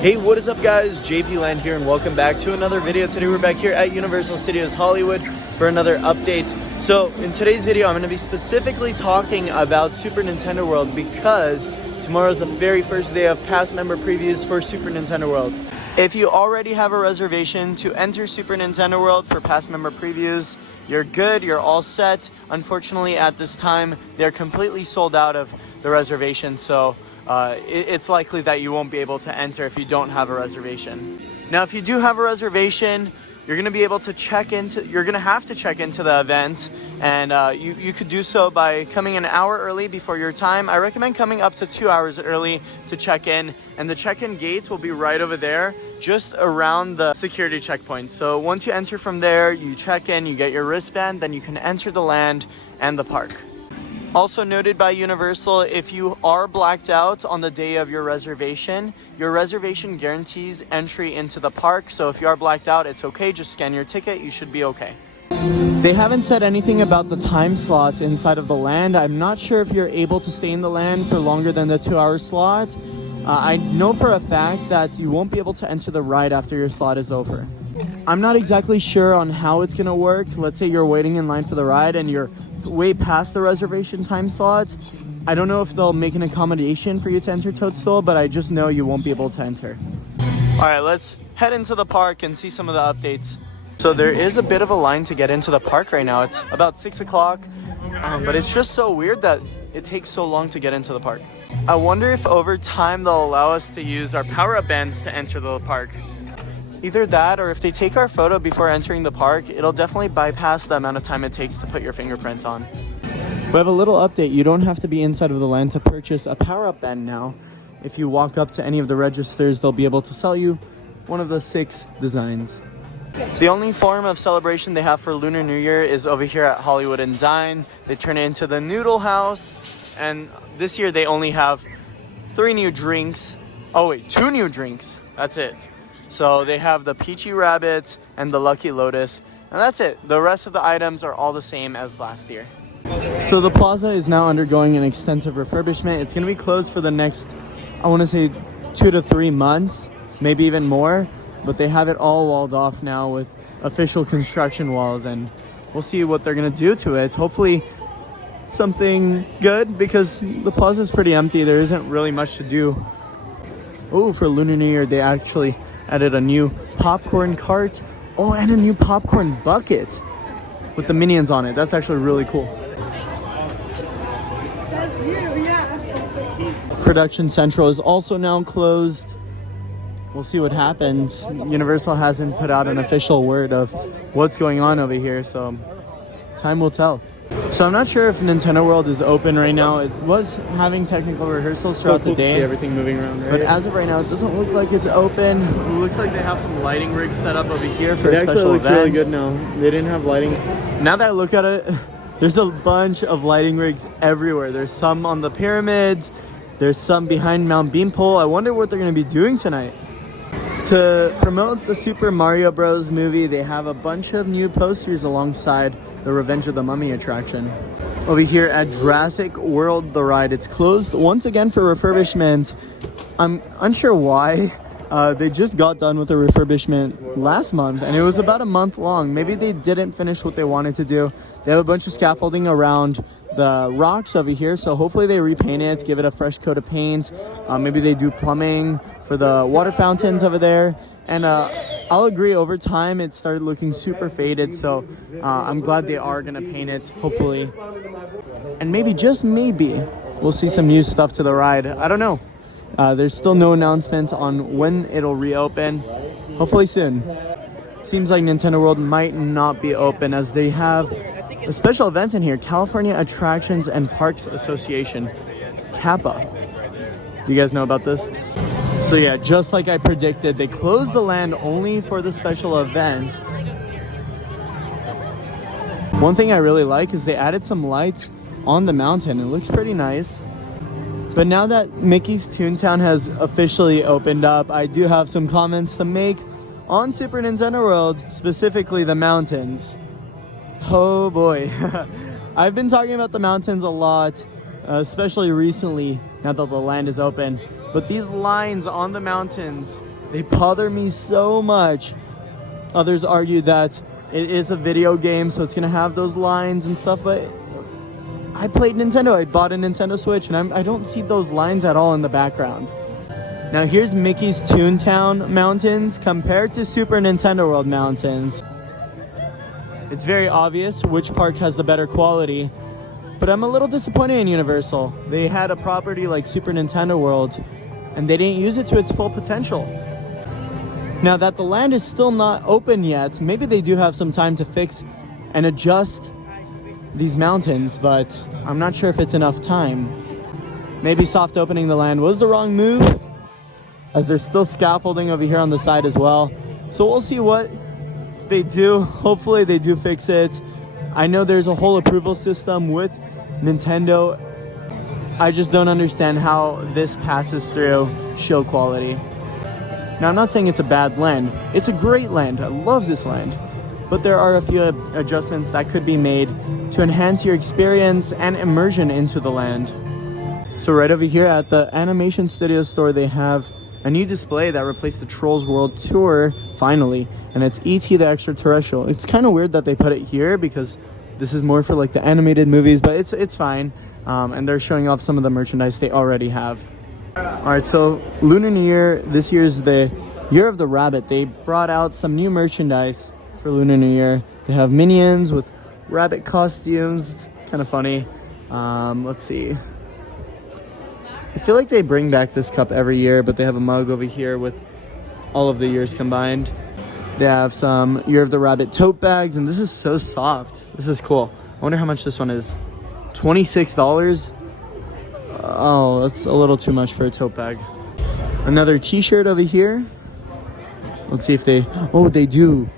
Hey, what is up guys? JP Land here and welcome back to another video. Today we're back here at Universal Studios Hollywood for another update. So in today's video, I'm going to be specifically talking about Super Nintendo World because tomorrow's the very first day of past member previews for Super Nintendo World. If you already have a reservation to enter Super Nintendo World for past member previews, you're good, you're all set. Unfortunately, at this time, they're completely sold out of the reservation, so it's likely that you won't be able to enter if you don't have a reservation. Now, if you do have a reservation, you're going to be able to you're going to have to check into the event, and you could do so by coming an hour early before your time. I recommend coming up to 2 hours early to check in, and the check-in gates will be right over there, just around the security checkpoint. So once you enter from there, you check in, you get your wristband, then you can enter the land and the park. Also noted by Universal, if you are blacked out on the day of your reservation guarantees entry into the park. So if you are blacked out, it's okay. Just scan your ticket. You should be okay. They haven't said anything about the time slots inside of the land. I'm not sure if you're able to stay in the land for longer than the 2 hour slot. I know for a fact that you won't be able to enter the ride after your slot is over. I'm not exactly sure on how it's going to work. Let's say you're waiting in line for the ride and you're way past the reservation time slots. I don't know if they'll make an accommodation for you to enter Toadstool, but I just know you won't be able to enter. All right, let's head into the park and see some of the updates. So there is a bit of a line to get into the park right now. It's about 6 o'clock, but it's just so weird that it takes so long to get into the park. I wonder if over time they'll allow us to use our power-up bands to enter the park. Either that, or if they take our photo before entering the park, it'll definitely bypass the amount of time it takes to put your fingerprints on. We have a little update. You don't have to be inside of the land to purchase a power-up band now. If you walk up to any of the registers, they'll be able to sell you one of the 6 designs. The only form of celebration they have for Lunar New Year is over here at Hollywood and Dine. They turn it into the Noodle House, and this year they only have 3 new drinks. Oh wait, 2 new drinks. That's it. So they have the Peachy Rabbit and the Lucky Lotus, and that's it. The rest of the items are all the same as last year. So the plaza is now undergoing an extensive refurbishment. It's going to be closed for the next, I want to say 2 to 3 months, maybe even more, but they have it all walled off now with official construction walls, and we'll see what they're going to do to it. Hopefully something good, because the plaza is pretty empty. There isn't really much to do. Oh, for Lunar New Year, they actually added a new popcorn cart. Oh, and a new popcorn bucket with the Minions on it. That's actually really cool. That's you, yeah. Production Central is also now closed. We'll see what happens. Universal hasn't put out an official word of what's going on over here, so time will tell. So I'm not sure if Nintendo World is open right now. It was having technical rehearsals throughout the day. See everything moving around, right? But as of right now, it doesn't look like it's open. It looks like they have some lighting rigs set up over here for a special event. It actually looks really good now. They didn't have lighting. Now that I look at it, there's a bunch of lighting rigs everywhere. There's some on the pyramids. There's some behind Mount Beanpole. I wonder what they're going to be doing tonight. To promote the Super Mario Bros. Movie, they have a bunch of new posters alongside the Revenge of the Mummy attraction. Over here at Jurassic World, the ride, it's closed once again for refurbishment. I'm unsure why. They just got done with the refurbishment last month, and it was about a month long. Maybe they didn't finish what they wanted to do. They have a bunch of scaffolding around the rocks over here, so hopefully they repaint it, give it a fresh coat of paint. Maybe they do plumbing for the water fountains over there, and I'll agree, over time it started looking super faded, so I'm glad they are gonna paint it, hopefully. And maybe, just maybe, we'll see some new stuff to the ride. I don't know. There's still no announcement on when it'll reopen. Hopefully soon. Seems like Nintendo World might not be open, as they have a special event in here, California Attractions and Parks Association, CAPA. Do you guys know about this? So yeah, just like I predicted, they closed the land only for the special event. One thing I really like is they added some lights on the mountain. It looks pretty nice. But now that Mickey's Toontown has officially opened up, I do have some comments to make on Super Nintendo World, specifically the mountains. Oh boy. I've been talking about the mountains a lot, especially recently, now that the land is open. But these lines on the mountains, they bother me so much. Others argue that it is a video game, so it's gonna have those lines and stuff, but I played Nintendo. I bought a Nintendo Switch, and I don't see those lines at all in the background. Now here's Mickey's Toontown Mountains compared to Super Nintendo World Mountains. It's very obvious which park has the better quality, but I'm a little disappointed in Universal. They had a property like Super Nintendo World, and they didn't use it to its full potential. Now that the land is still not open yet, maybe they do have some time to fix and adjust these mountains, but I'm not sure if it's enough time. Maybe soft opening the land was the wrong move, as there's still scaffolding over here on the side as well. So we'll see what they do. Hopefully they do fix it. I know there's a whole approval system with Nintendo. I just don't understand how this passes through show quality. Now, I'm not saying it's a bad land. It's a great land. I love this land. But there are a few adjustments that could be made to enhance your experience and immersion into the land. So right over here at the Animation Studio store, they have a new display that replaced the Trolls World Tour, finally. And it's E.T. the Extraterrestrial. It's kind of weird that they put it here because this is more for like the animated movies, but it's fine. And they're showing off some of the merchandise they already have. Alright, so Lunar New Year, this year is the Year of the Rabbit. They brought out some new merchandise for Lunar New Year. They have minions with rabbit costumes. It's kind of funny. Let's see. I feel like they bring back this cup every year, but they have a mug over here with all of the years combined. They have some Year of the Rabbit tote bags, and this is so soft. This is cool. I wonder how much this one is. $26? Oh, that's a little too much for a tote bag. Another t-shirt over here. Let's see if they... Oh, they do.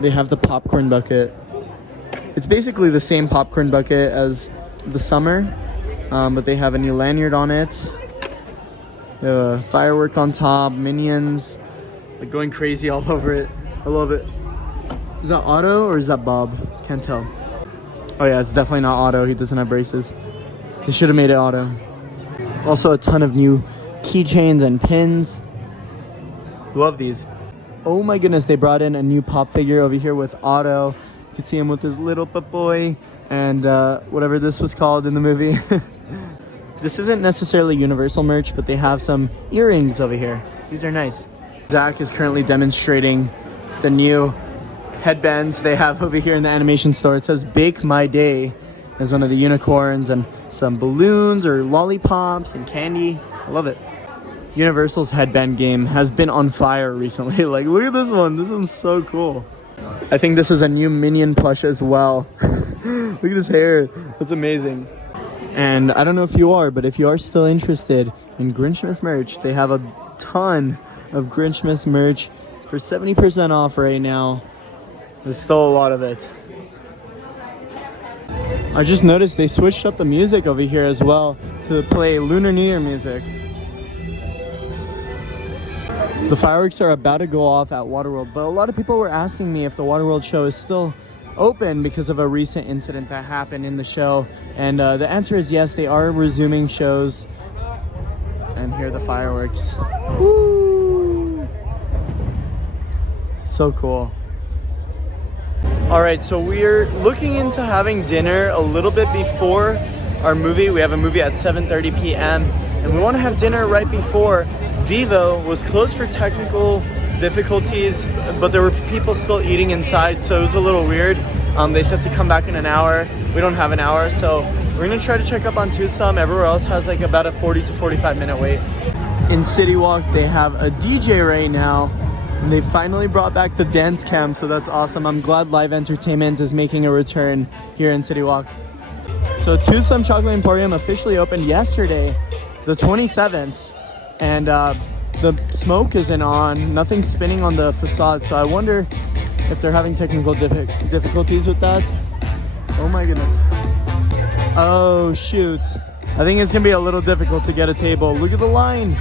They have the popcorn bucket. It's basically the same popcorn bucket as the summer, but they have a new lanyard on it. They have a firework on top, minions, like going crazy all over it. I love it. Is that Otto or is that Bob? Can't tell. Oh yeah, it's definitely not Otto. He doesn't have braces. They should have made it Otto. Also a ton of new keychains and pins. Love these. Oh my goodness, they brought in a new pop figure over here with Otto. You can see him with his little boy and whatever this was called in the movie. This isn't necessarily Universal merch, but they have some earrings over here. These are nice. Zach is currently demonstrating the new headbands they have over here in the animation store. It says Bake My Day. There's one of the unicorns and some balloons or lollipops and candy. I love it. Universal's headband game has been on fire recently. Like, look at this one. This one's so cool. I think this is a new Minion plush as well. Look at his hair. That's amazing. And I don't know if you are, but if you are still interested in Grinchmas merch, they have a ton of Grinchmas merch for 70% off right now. There's still a lot of it. I just noticed they switched up the music over here as well to play Lunar New Year music. The fireworks are about to go off at Waterworld, but a lot of people were asking me if the Waterworld show is still open because of a recent incident that happened in the show. And the answer is yes, they are resuming shows. And here are the fireworks. Woo! So cool. All right, so we're looking into having dinner a little bit before our movie. We have a movie at 7:30 p.m. and we want to have dinner right before. Vivo was closed for technical difficulties, but there were people still eating inside, so it was a little weird. They said to come back in an hour. We don't have an hour, so we're gonna try to check up on Tucson. Everywhere else has like about a 40 to 45 minute wait. In City Walk, they have a DJ right now, and they finally brought back the dance cam, so that's awesome. I'm glad live entertainment is making a return here in City Walk. So Tucson Chocolate Emporium officially opened yesterday, the 27th, and the smoke isn't on, nothing's spinning on the facade, so I wonder if they're having technical difficulties with that. Oh my goodness. Oh shoot. I think it's gonna be a little difficult to get a table. Look at the line.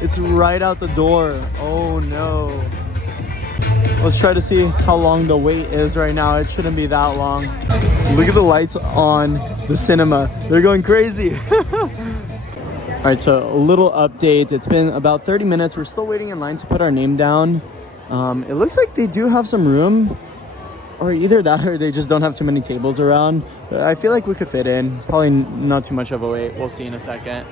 It's right out the door. Oh no. Let's try to see how long the wait is right now. It shouldn't be that long. Look at the lights on the cinema. They're going crazy. right, so a little update. It's been about 30 minutes. We're still waiting in line to put our name down. It looks like they do have some room, or either that or they just don't have too many tables around. But I feel like we could fit in. Probably not too much of a wait. We'll see in a second.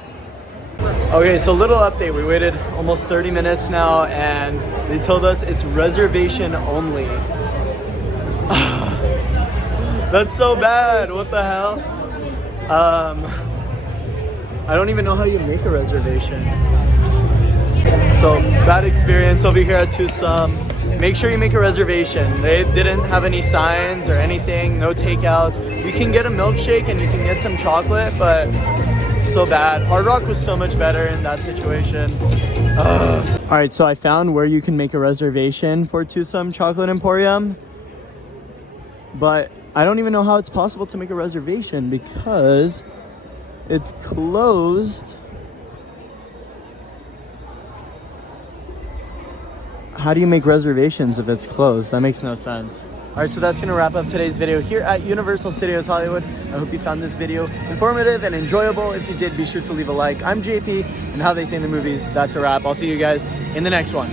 Okay, so little update. We waited almost 30 minutes now, and they told us it's reservation only. That's so bad. What the hell? I don't even know how you make a reservation. So bad experience over here at Tusum. Make sure you make a reservation. They didn't have any signs or anything, no takeout. You can get a milkshake and you can get some chocolate, but so bad. Hard Rock was so much better in that situation. All right, so I found where you can make a reservation for Tusum Chocolate Emporium, but I don't even know how it's possible to make a reservation because it's closed. How do you make reservations if it's closed? That makes no sense. All right, so that's gonna wrap up today's video here at Universal Studios Hollywood. I hope you found this video informative and enjoyable. If you did, be sure to leave a like. I'm JP, and how they say in the movies, that's a wrap. I'll see you guys in the next one.